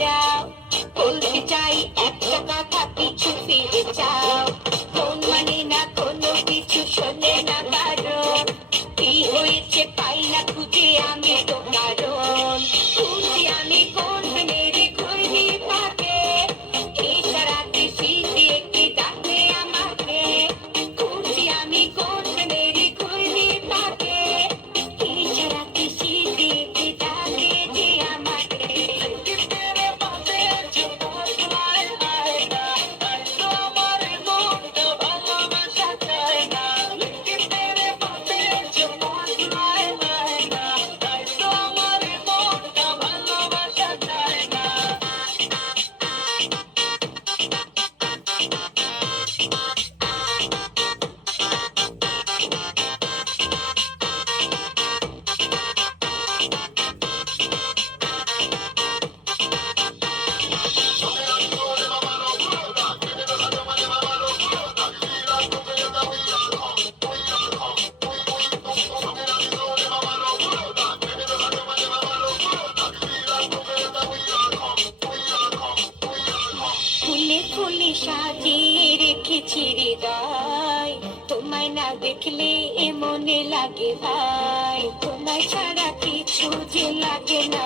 যাও, বলতে চাই একটা কথা পিছু ফিরে যাও কোন মানে না কোনো কিছু, শোনে না কারও। কি হয়েছে পাই না খুঁজে, আমি তো কারণ ফুলে সাজিয়ে রেখেছি হৃদয়। তোমায় না দেখলে এ মনে লাগে ভাই। তোমায় ছাড়া কিছু যে লাগে না